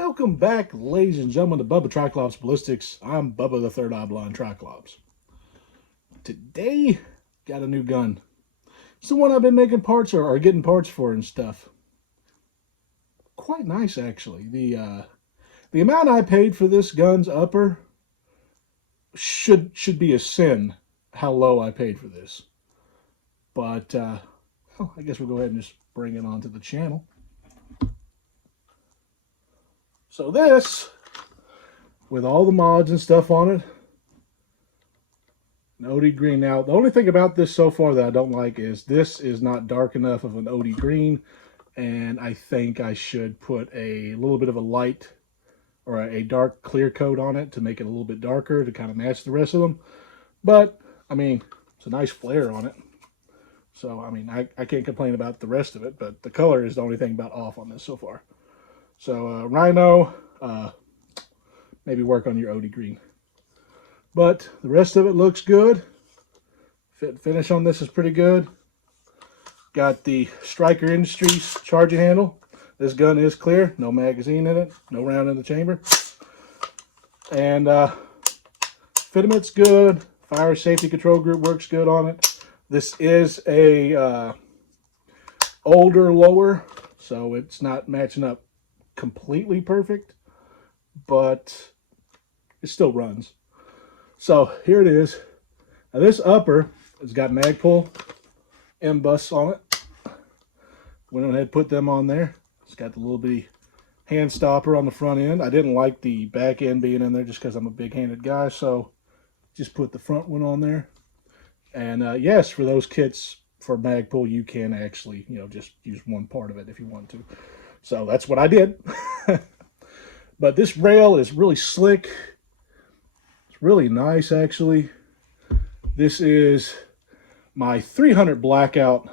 Welcome back, ladies and gentlemen, to Bubba Triclops Ballistics. I'm Bubba the Third Eye Blind Triclops. Today, got a new gun. It's the one I've been making parts or getting parts for and stuff. Quite nice, actually. The amount I paid for this gun's upper should be a sin. How low I paid for this, but well, I guess we'll go ahead and just bring it onto the channel. So this, with all the mods and stuff on it, an OD green. Now, the only thing about this so far that I don't like is this is not dark enough of an OD green, and I think I should put a little bit of a light or a dark clear coat on it to make it a little bit darker to kind of match the rest of them. But, I mean, it's a nice flare on it. So, I mean, I can't complain about the rest of it, but the color is the only thing about off on this so far. So, Rhino, maybe work on your OD green. But the rest of it looks good. Finish on this is pretty good. Got the Striker Industries charging handle. This gun is clear, no magazine in it, no round in the chamber. And fitment's good. Fire safety control group works good on it. This is a older lower, so it's not matching up completely perfect, but it still runs. So here it is. Now this upper has got Magpul M-Bus on it. Went ahead and put them on there. It's got the little bitty hand stopper on the front end. I didn't like the back end being in there just because I'm a big-handed guy, so just put the front one on there. And yes, for those kits for Magpul, you can actually, just use one part of it if you want to. So that's what I did. But this rail is really slick. It's really nice, actually. This is my 300 blackout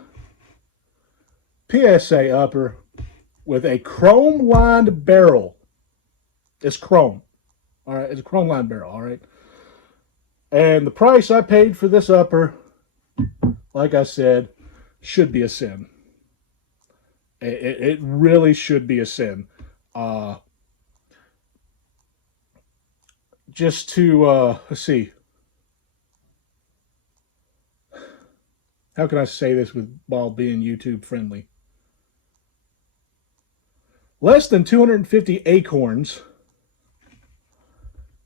PSA upper with a chrome lined barrel. It's chrome. All right, it's a chrome lined barrel. All right. And the price I paid for this upper, like I said, should be a sin. It really should be a sin. Just to, let's see. How can I say this while being YouTube friendly? Less than 250 acorns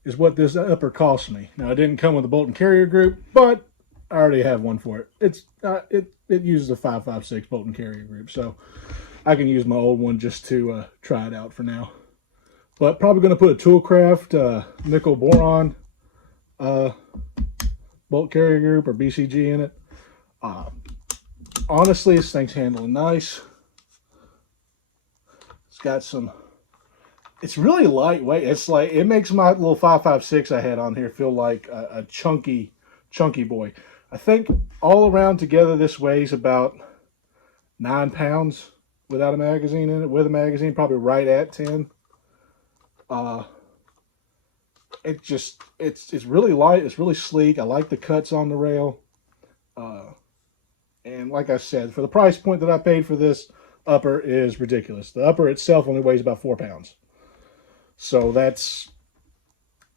is what this upper cost me. Now, it didn't come with a bolt and carrier group, but I already have one for it. It uses a 5.56 bolt and carrier group, so I can use my old one just to try it out for now. But probably going to put a Toolcraft nickel boron bolt carrier group or BCG in it. Honestly, this thing's handling nice. It's got some. It's really lightweight. It's like it makes my little 5.56 I had on here feel like a chunky boy. I think all around together this weighs about 9 pounds without a magazine in it. With a magazine, probably right at 10. It's really light. It's really sleek. I like the cuts on the rail. And like I said, for the price point that I paid for this upper is ridiculous. The upper itself only weighs about 4 pounds. So that's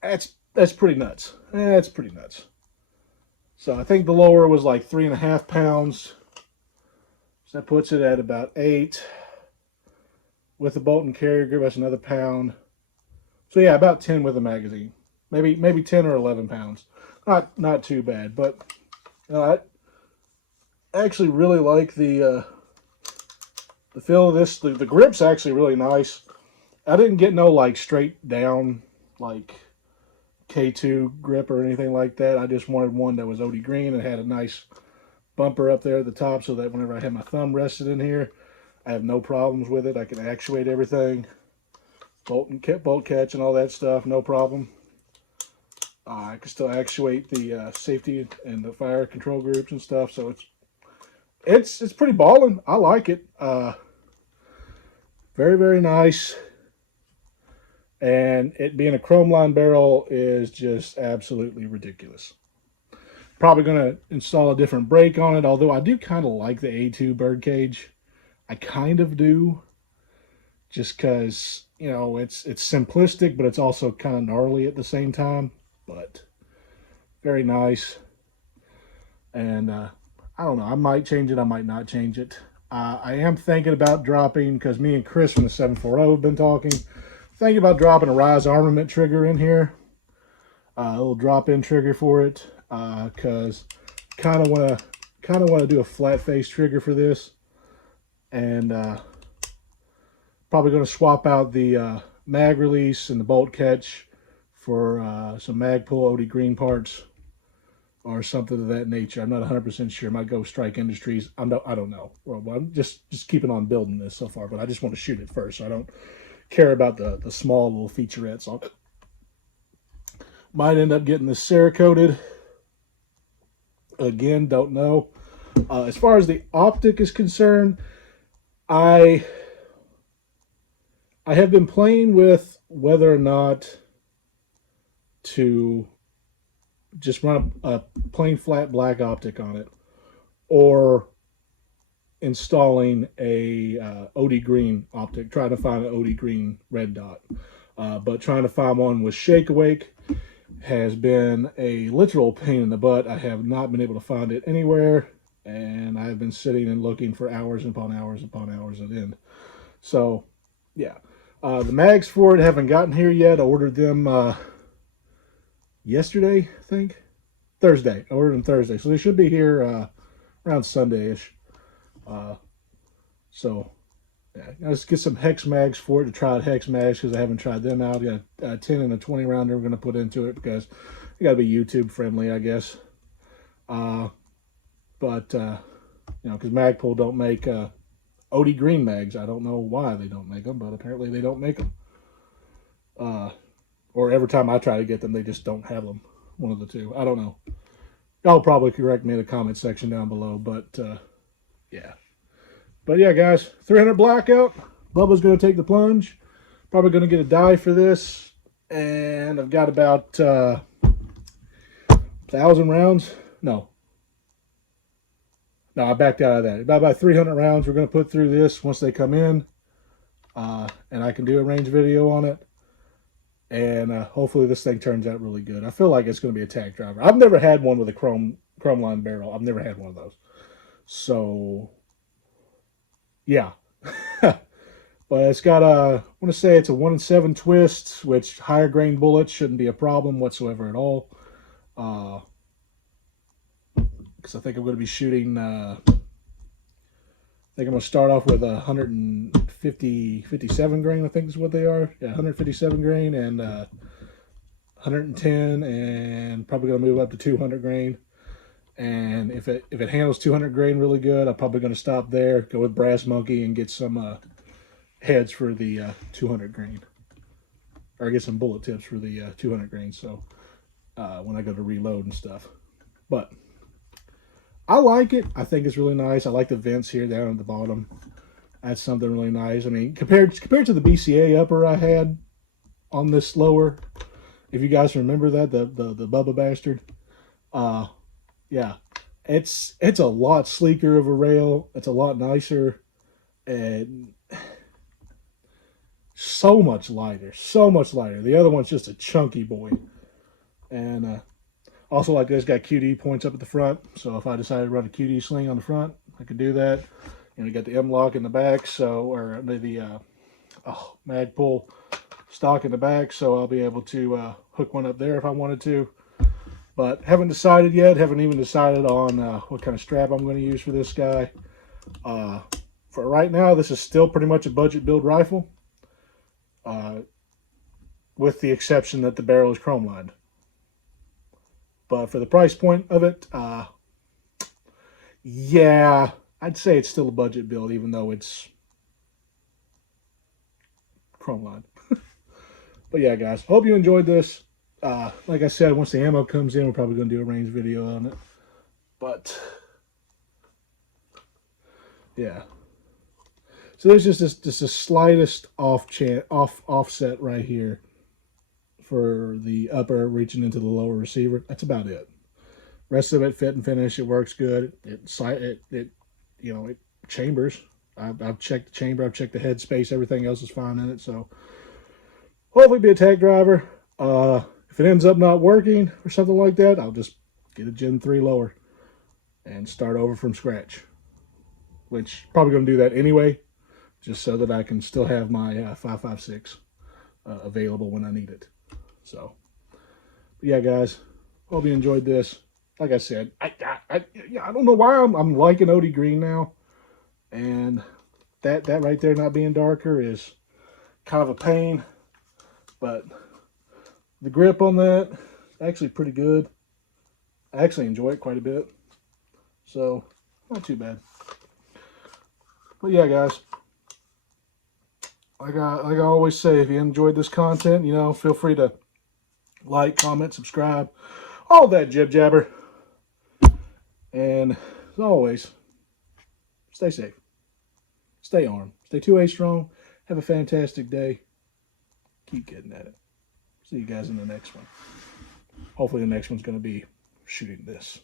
pretty nuts. That's pretty nuts. So I think the lower was like 3.5 pounds. So that puts it at about 8. With the bolt and carrier group, that's another pound. So yeah, about 10 with a magazine. Maybe 10 or 11 pounds. Not too bad, but I actually really like the feel of this. The grip's actually really nice. I didn't get no like straight down like K2 grip or anything like that. I just wanted one that was OD green and had a nice bumper up there at the top so that whenever I have my thumb rested in here, I have no problems with it. I can actuate everything. Bolt catch and all that stuff, no problem. I can still actuate the safety and the fire control groups and stuff. So it's pretty ballin'. I like it. Very, very nice. And it being a chrome line barrel is just absolutely ridiculous. Probably going to install a different brake on it, although I do kind of like the A2 birdcage. I kind of do. just because, you know, it's simplistic, but it's also kind of gnarly at the same time. But very nice. And I don't know. I might change it. I might not change it. I am thinking about dropping, because me and Chris from the 740 have been talking, thinking about dropping a Rise Armament trigger in here. A little drop-in trigger for it, because kind of want to do a flat face trigger for this, and probably going to swap out the mag release and the bolt catch for some Magpul OD Green parts or something of that nature. I'm not 100% sure. Might go Strike Industries. I don't know. Well, I'm just keeping on building this so far, but I just want to shoot it first. So I don't care about the small little featurettes on it. Might end up getting this Cerakoted. Again, don't know. As far as the optic is concerned, I have been playing with whether or not to just run a plain flat black optic on it, or installing a OD green optic, trying to find an OD green red dot. But trying to find one with Shake Awake has been a literal pain in the butt. I have not been able to find it anywhere, and I've been sitting and looking for hours upon hours upon hours at end. So, yeah. The mags for it haven't gotten here yet. I ordered them yesterday, I think. Thursday. I ordered them Thursday. So they should be here around Sunday-ish. So, yeah, let's get some hex mags for it, to try out hex mags, because I haven't tried them out. I got a 10 and a 20 rounder we're going to put into it, because you got to be YouTube friendly, I guess. But you know, because Magpul don't make OD green mags. I don't know why they don't make them, but apparently they don't make them. Or every time I try to get them, they just don't have them. One of the two. I don't know. Y'all probably correct me in the comment section down below, but yeah. But yeah, guys, 300 blackout. Bubba's going to take the plunge. Probably going to get a die for this. And I've got about 1,000 rounds. No, I backed out of that. About 300 rounds we're going to put through this once they come in. And I can do a range video on it. And hopefully this thing turns out really good. I feel like it's going to be a tack driver. I've never had one with a chrome line barrel. I've never had one of those. So, yeah. But it's got I want to say it's a 1 in 7 twist, which higher grain bullets shouldn't be a problem whatsoever at all. Because I think I'm going to be shooting, I think I'm going to start off with 57 grain, I think is what they are. Yeah, 157 grain and 110, and probably going to move up to 200 grain. And if it handles 200 grain really good, I'm probably going to stop there, go with Brass Monkey, and get some heads for the 200 grain. Or get some bullet tips for the 200 grain, so when I go to reload and stuff. But I like it. I think it's really nice. I like the vents here down at the bottom. That's something really nice. I mean, compared to the BCA upper I had on this lower, if you guys remember that, the Bubba Bastard, yeah, it's a lot sleeker of a rail. It's a lot nicer, and so much lighter. So much lighter. The other one's just a chunky boy, and also, like this, got QD points up at the front. So if I decided to run a QD sling on the front, I could do that. And you got the M lock in the back, so, or the Magpul stock in the back, so I'll be able to hook one up there if I wanted to. But haven't decided yet. Haven't even decided on what kind of strap I'm going to use for this guy. For right now, this is still pretty much a budget build rifle, with the exception that the barrel is chrome lined. But for the price point of it, yeah, I'd say it's still a budget build, even though it's chrome lined. But yeah, guys, hope you enjoyed this. Like I said, once the ammo comes in, we're probably going to do a range video on it. But yeah, so there's just the slightest offset right here for the upper reaching into the lower receiver. That's about it. Rest of it fit and finish. It works good. It chambers. I've checked the chamber, I've checked the headspace, everything else is fine in it. So hopefully be a tag driver. If it ends up not working or something like that, I'll just get a Gen 3 lower and start over from scratch. Which probably going to do that anyway, just so that I can still have my 5.56 available when I need it. So, yeah, guys, hope you enjoyed this. Like I said, I don't know why I'm liking OD green now, and that right there not being darker is kind of a pain, but the grip on that is actually pretty good. I actually enjoy it quite a bit, so not too bad. But yeah, guys, like I always say, if you enjoyed this content, feel free to like, comment, subscribe, all that jib jabber. And as always, stay safe, stay armed, stay 2A strong, have a fantastic day, keep getting at it. See you guys in the next one. Hopefully the next one's going to be shooting this.